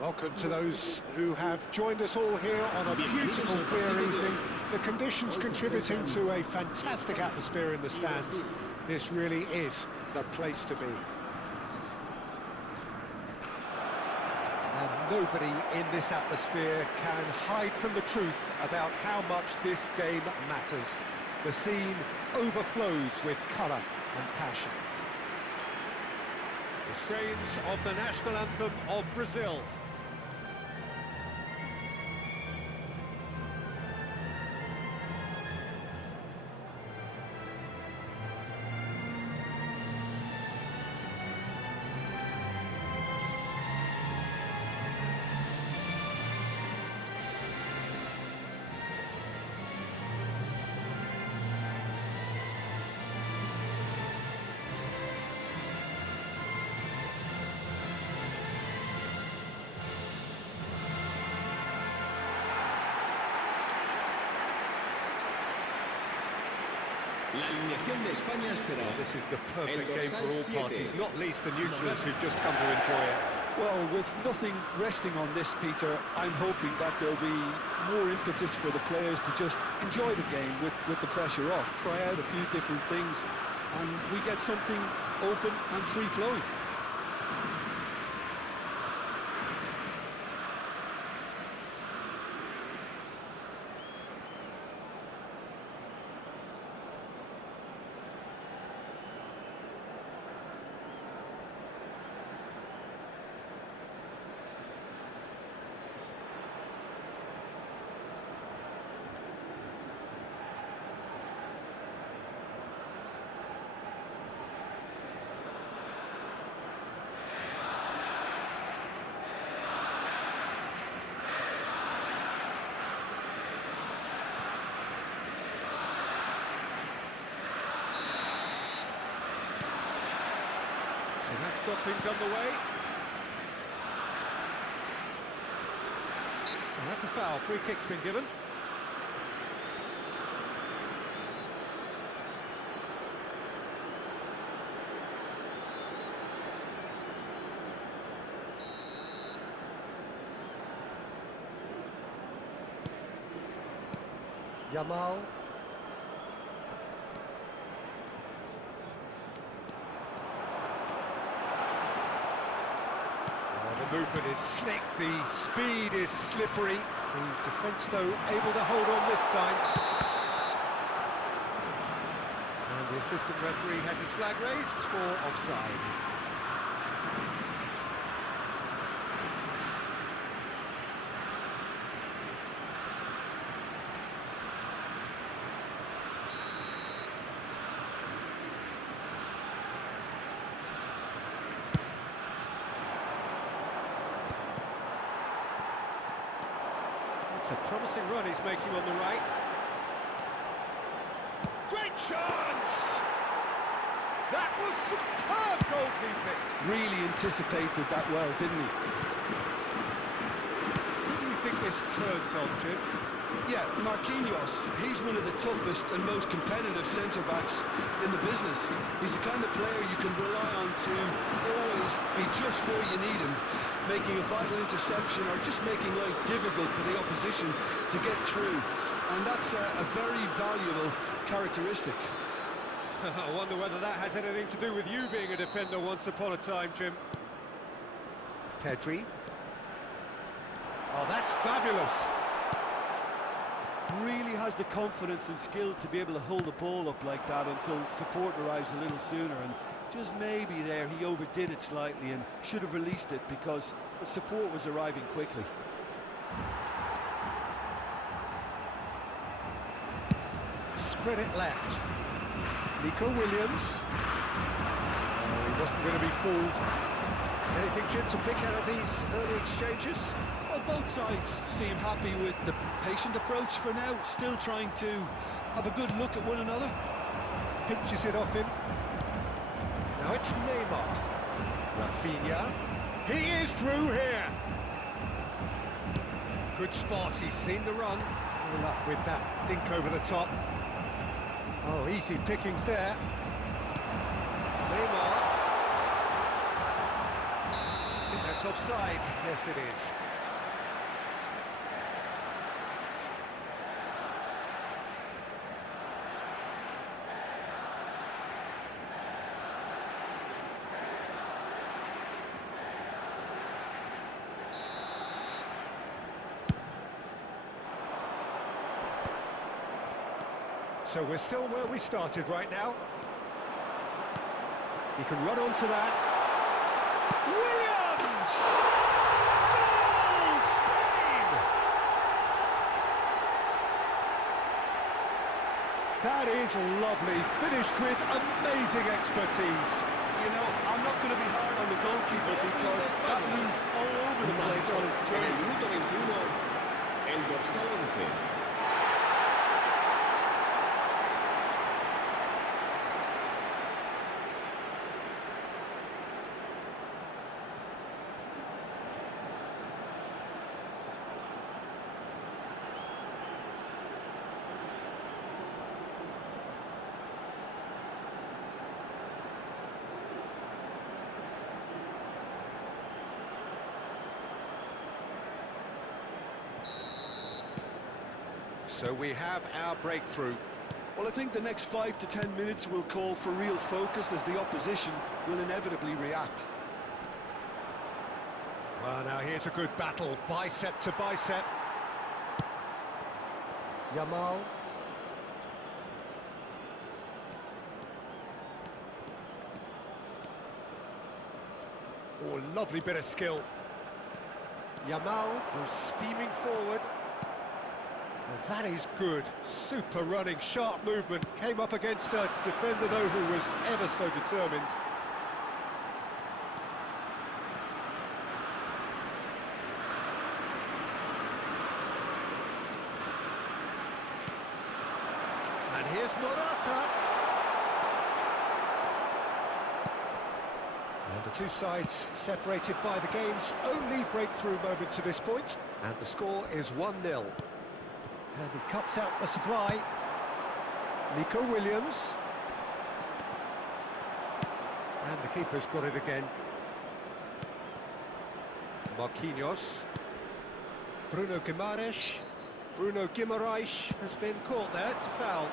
Welcome to those who have joined us all here on a beautiful, clear evening. The conditions contributing to a fantastic atmosphere in the stands. This really is the place to be. And nobody in this atmosphere can hide from the truth about how much this game matters. The scene overflows with colour and passion. The strains of the national anthem of Brazil. This is the perfect game for all parties, not least the neutrals who've just come to enjoy it. Well, with nothing resting on this, Peter, I'm hoping that there'll be more impetus for the players to just enjoy the game with the pressure off, try out a few different things, and we get something open and free-flowing. So that's got things underway. And that's a foul. Free kick's been given. Yamal. The movement is slick, the speed is slippery. The defence, though, able to hold on this time. And the assistant referee has his flag raised for offside. It's a promising run he's making on the right. Great chance! That was superb goalkeeping. Really anticipated that well, didn't he? Who do you think this turns on, Jim? Yeah, Marquinhos, he's one of the toughest and most competitive centre-backs in the business. He's the kind of player you can rely on to always be just where you need him, making a vital interception or just making life difficult for the opposition to get through. And that's a very valuable characteristic. I wonder whether that has anything to do with you being a defender once upon a time, Jim. Pedri. Oh, that's fabulous. Really has the confidence and skill to be able to hold the ball up like that until support arrives a little sooner, and just maybe there he overdid it slightly and should have released it because the support was arriving quickly. Spread it left. Nico Williams. Oh, he wasn't going to be fooled. Anything, Jim, to pick out of these early exchanges? Well, both sides seem happy with the patient approach for now, still trying to have a good look at one another. Pinches it off him. Now it's Neymar. Rafinha. He is through here. Good spot, he's seen the run. All up with that dink over the top. Oh, easy pickings there. Neymar. I think that's offside? Yes, it is. So we're still where we started right now. He can run onto that. Williams! Goal! Spain! That is lovely. Finished with amazing expertise. You know, I'm not going to be hard on the goalkeeper because that moved all over the place on its journey. El dorsal 11. So we have our breakthrough. Well, I think the next 5 to 10 minutes will call for real focus as the opposition will inevitably react. Well, now here's a good battle, bicep to bicep. Yamal. Oh, lovely bit of skill. Yamal was steaming forward. Well, that is good. Super running, sharp movement. Came up against a defender, though, who was ever so determined. And here's Morata. And the two sides separated by the game's only breakthrough moment to this point. And the score is 1-0. And he cuts out the supply. Nico Williams. And the keeper's got it again. Marquinhos. Bruno Guimaraes. Bruno Guimaraes has been caught there. It's a foul.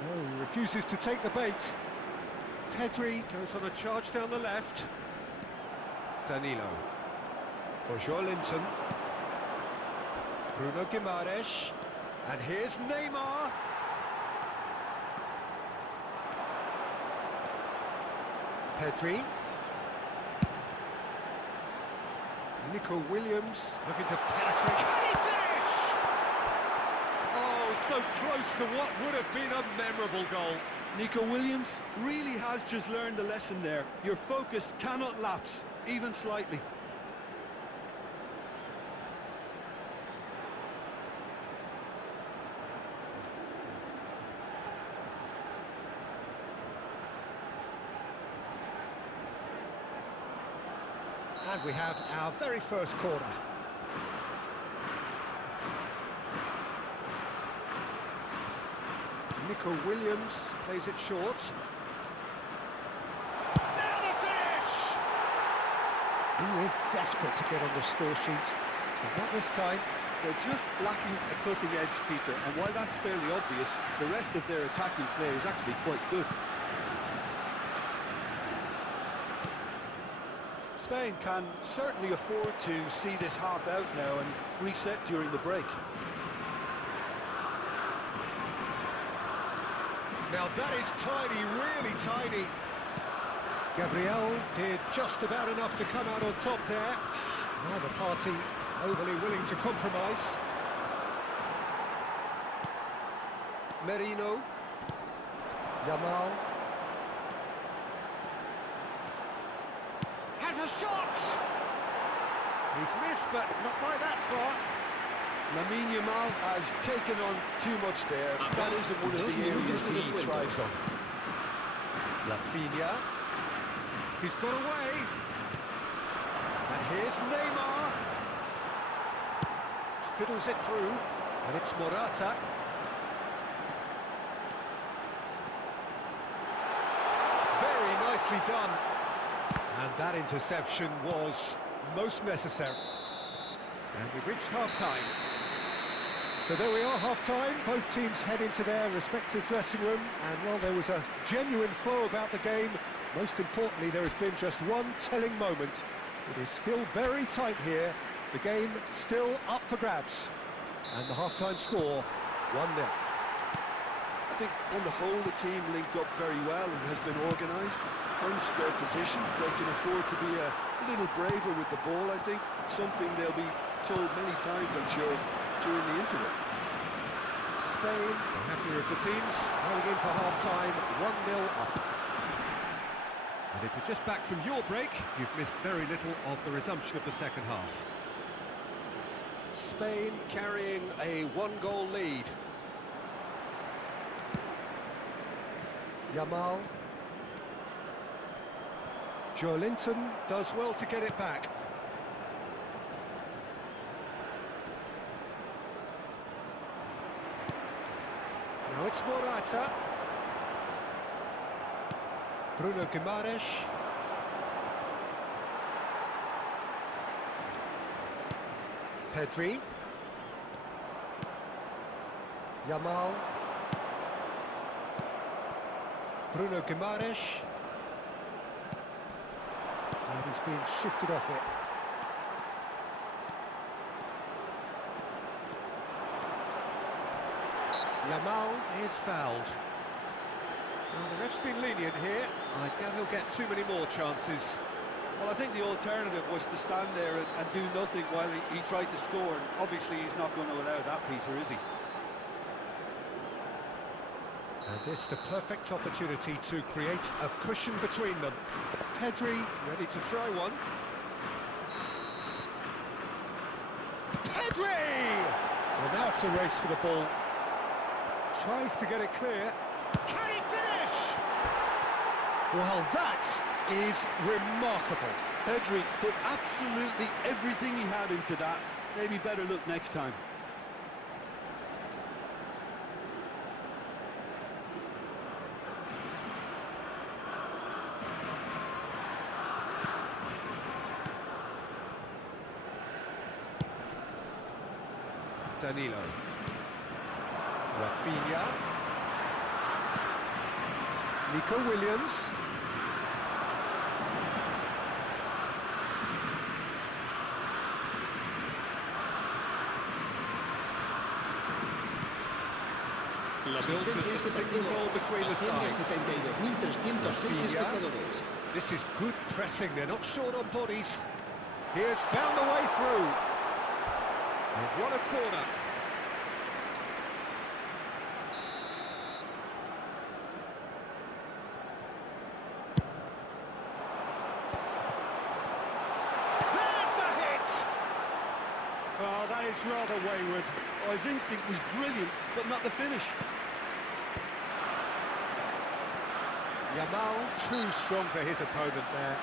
Oh, he refuses to take the bait. Pedri goes on a charge down the left. Danilo. For Joelinton. Bruno Guimaraes, and here's Neymar. Pedri. Nico Williams looking to penetrate. Can he finish? Oh, so close to what would have been a memorable goal. Nico Williams really has just learned the lesson there. Your focus cannot lapse, even slightly. And we have our very first corner. Nico Williams plays it short. Now the finish! He is desperate to get on the score sheet, but not this time. They're just lacking a cutting edge, Peter, and while that's fairly obvious, the rest of their attacking play is actually quite good. Spain can certainly afford to see this half out now and reset during the break. Now that is tiny, really tiny. Gabriel did just about enough to come out on top there. Neither party overly willing to compromise. Merino. Yamal. Has a shot! He's missed, but not by that far. Lamine Yamal has taken on too much there. That isn't one of the areas he thrives on. Rafinha. He's got away. And here's Neymar. Fiddles it through. And it's Morata. Very nicely done. And that interception was most necessary. And we've reached half-time. So there we are, half-time. Both teams head into their respective dressing room. And while there was a genuine flow about the game, most importantly, there has been just one telling moment. It is still very tight here. The game still up for grabs. And the half-time score, 1-0. I think on the whole the team linked up very well and has been organised, hence their position. They can afford to be a little braver with the ball, I think, something they'll be told many times, I'm sure, during the interval. Spain, the happier of the teams, heading in for half-time, 1-0 up. And if you're just back from your break, you've missed very little of the resumption of the second half. Spain carrying a one-goal lead. Yamal. Joelinton does well to get it back. Now it's Morata. Bruno Guimaraes. Pedri. Yamal. Bruno Guimaraes. And he's being shifted off it. Yamal is fouled. Well, the ref's been lenient here. I doubt he'll get too many more chances. Well, I think the alternative was to stand there and do nothing while he tried to score. And obviously, he's not going to allow that, Peter, is he? And this the perfect opportunity to create a cushion between them. Pedri ready to try one. Pedri! Well, now it's a race for the ball. Tries to get it clear. Can he finish? Well, that is remarkable. Pedri put absolutely everything he had into that. Maybe better look next time. Danilo. Rafinha. Nico Williams. Built as the single goal between the sides. Rafinha. This is good pressing, they're not short on bodies. He has found the way through. They've won a corner. There's the hit! Oh, that is rather wayward. Oh, his instinct was brilliant, but not the finish. Yamal too strong for his opponent there.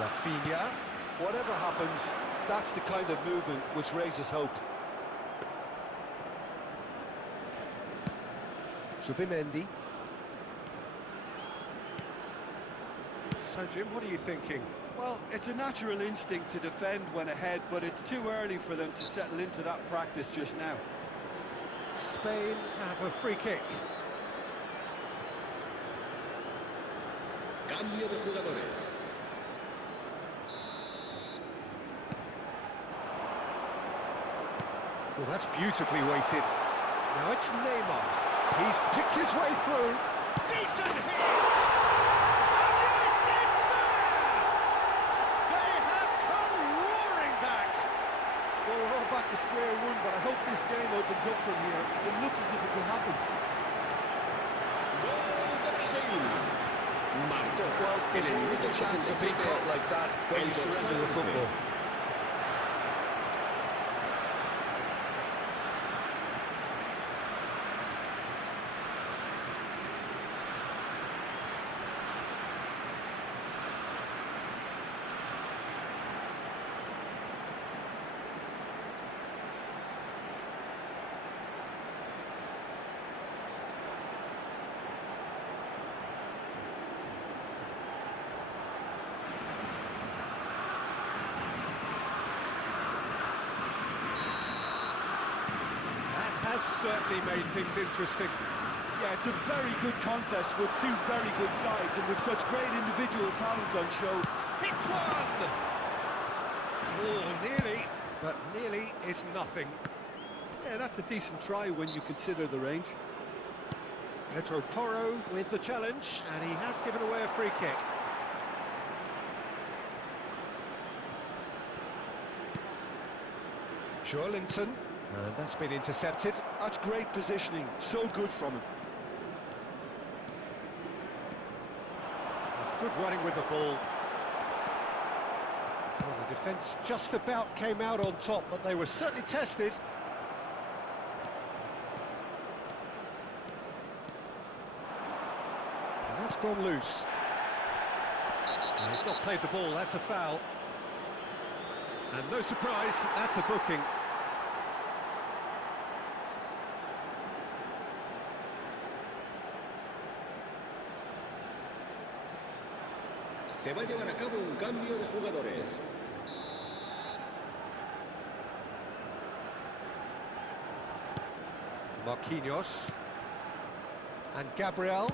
Rafinha. Whatever happens, that's the kind of movement which raises hope. Subimendi. So, Jim, what are you thinking? Well, it's a natural instinct to defend when ahead, but it's too early for them to settle into that practice just now. Spain have a free kick. Cambio de jugadores. Well, that's beautifully weighted. Now it's Neymar. He's picked his way through. Decent hit! And yes, it's there! They have come roaring back. Well, we're all back to square one, but I hope this game opens up from here. It looks as if it could happen. Gol de Brasil. Marcó. Well, there's always a chance of being caught like that when you surrender the football. has certainly made things interesting. Yeah, it's a very good contest with two very good sides and with such great individual talent on show. Hits one! Oh, nearly, but nearly is nothing. Yeah, that's a decent try when you consider the range. Pedro Porro with the challenge, and he has given away a free kick. Joelinton, and that's been intercepted. That's great positioning, so good from him. That's good running with the ball. Well, the defence just about came out on top, but they were certainly tested. And that's gone loose. No, he's not played the ball, that's a foul. And no surprise, that's a booking. Se va a llevar a cabo un cambio de jugadores. Marquinhos. And Gabriel.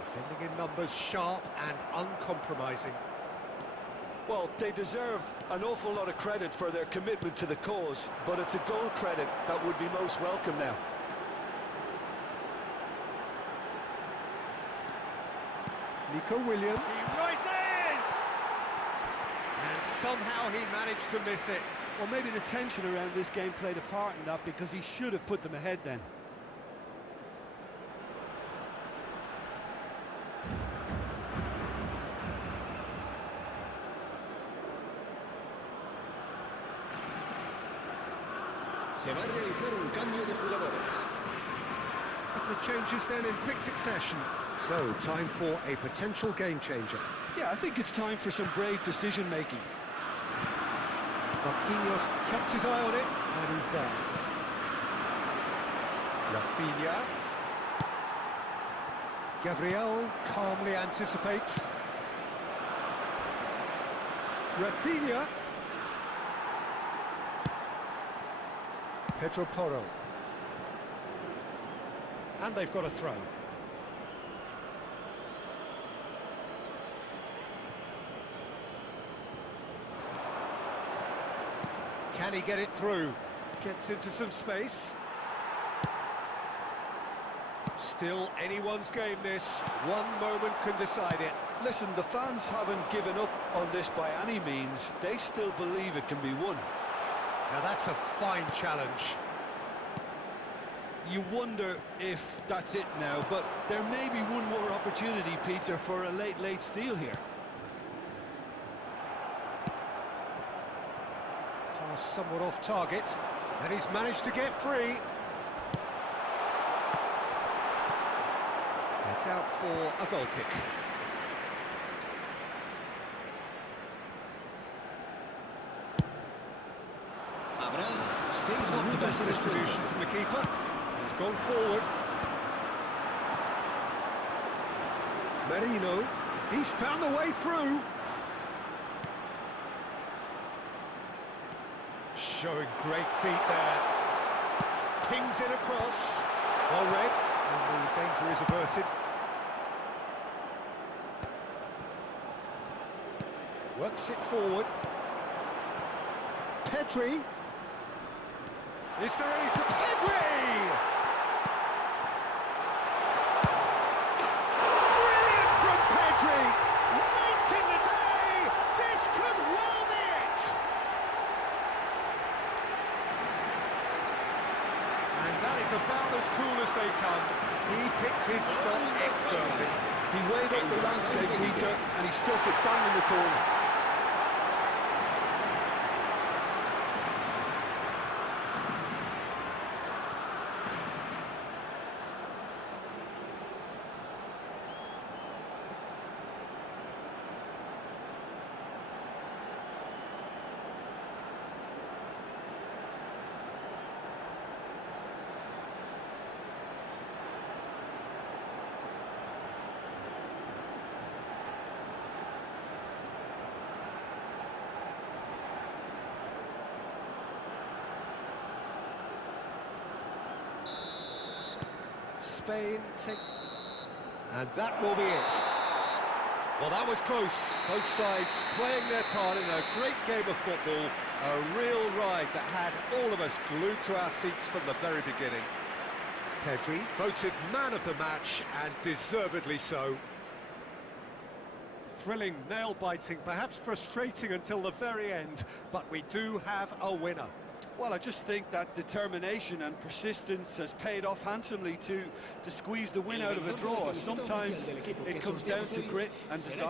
Defending in numbers, sharp and uncompromising. Well, they deserve an awful lot of credit for their commitment to the cause, but it's a goal credit that would be most welcome now. Nico Williams. He rises! And somehow he managed to miss it. Well, maybe the tension around this game played a part in that, because he should have put them ahead then. Se va a realizar un cambio de jugadores. Couple of changes then in quick succession. So, time for a potential game changer. Yeah, I think it's time for some brave decision-making. Marquinhos kept his eye on it, and he's there. Rafinha. Gabriel calmly anticipates. Rafinha. Pedro Porro. And they've got a throw. Can he get it through? Gets into some space. Still anyone's game this. One moment can decide it. Listen, the fans haven't given up on this by any means. They still believe it can be won. Now that's a fine challenge. You wonder if that's it now, but there may be one more opportunity, Peter, for a late steal here. Pass somewhat off target, and he's managed to get free. It's out for a goal kick. Habrá 6 Not the minutos best de descuento. distribution from the keeper. He's gone forward. Merino, he's found the way through. Showing great feet there. Pings it across. Well read, and the danger is averted. Works it forward. Pedri. Is there any... Pedri! Brilliant from Pedri! Late in the day! This could well be it! And that is about as cool as they come. He picked his spot expertly. He weighed up the landscape, Peter, and he stuck it bang in the corner. Spain take... And that will be it. Well, that was close. Both sides playing their part in a great game of football. A real ride that had all of us glued to our seats from the very beginning. Pedri voted man of the match, and deservedly so. Thrilling, nail-biting, perhaps frustrating until the very end, but we do have a winner. Well, I just think that determination and persistence has paid off handsomely to squeeze the win out of a draw. Sometimes it comes down to grit and desire.